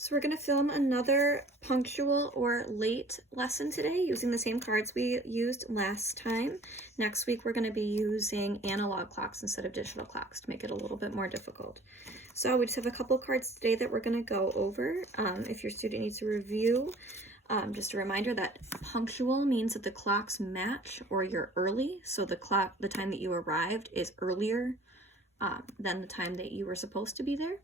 So we're going to film another punctual or late lesson today using the same cards we used last time. Next week we're going to be using analog clocks instead of digital clocks to make it a little bit more difficult. So we just have a couple cards today that we're going to go over. If your student needs to review, just a reminder that punctual means that the clocks match or you're early. So the time that you arrived is earlier than the time that you were supposed to be there.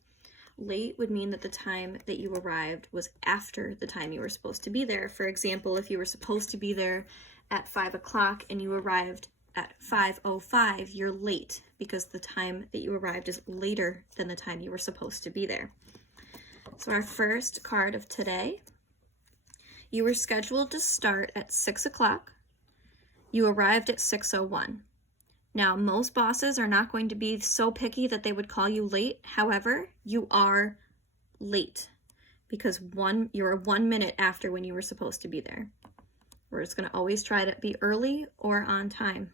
Late would mean that the time that you arrived was after the time you were supposed to be there. For example, if you were supposed to be there at 5 o'clock and you arrived at 5:05, you're late because the time that you arrived is later than the time you were supposed to be there. So our first card of today, you were scheduled to start at 6 o'clock. You arrived at 6:01. Now, most bosses are not going to be so picky that they would call you late. However, you are late because you're 1 minute after when you were supposed to be there. We're just going to always try to be early or on time.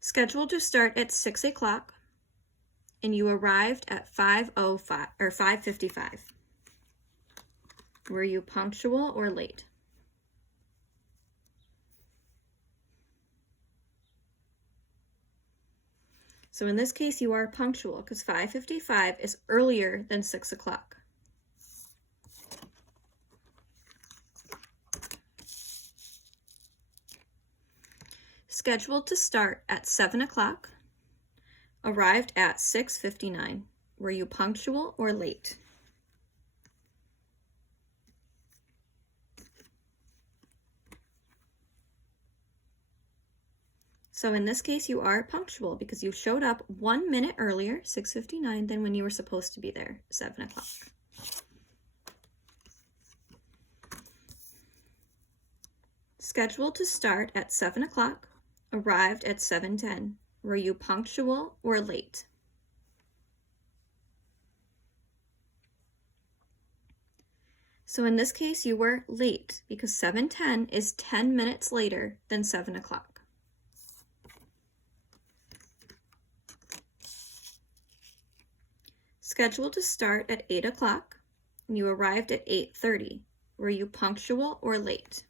Scheduled to start at 6 o'clock and you arrived at 5:05 or 5:55. Were you punctual or late? So in this case, you are punctual because 5:55 is earlier than 6 o'clock. Scheduled to start at 7 o'clock, arrived at 6:59. Were you punctual or late? So in this case, you are punctual because you showed up 1 minute earlier, 6:59, than when you were supposed to be there, 7 o'clock. Scheduled to start at 7 o'clock, arrived at 7:10. Were you punctual or late? So in this case, you were late because 7:10 is 10 minutes later than 7 o'clock. Scheduled to start at 8 o'clock, and you arrived at 8:30. Were you punctual or late?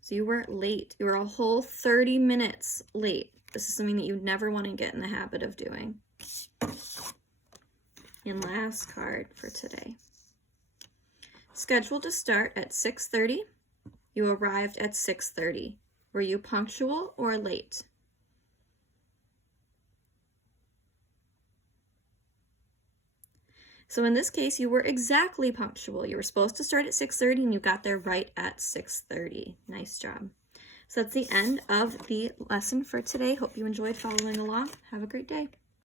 So you were late. You were a whole 30 minutes late. This is something that you never want to get in the habit of doing. And last card for today. Scheduled to start at 6:30. You arrived at 6:30. Were you punctual or late? So in this case, you were exactly punctual. You were supposed to start at 6:30 and you got there right at 6:30. Nice job. So that's the end of the lesson for today. Hope you enjoyed following along. Have a great day.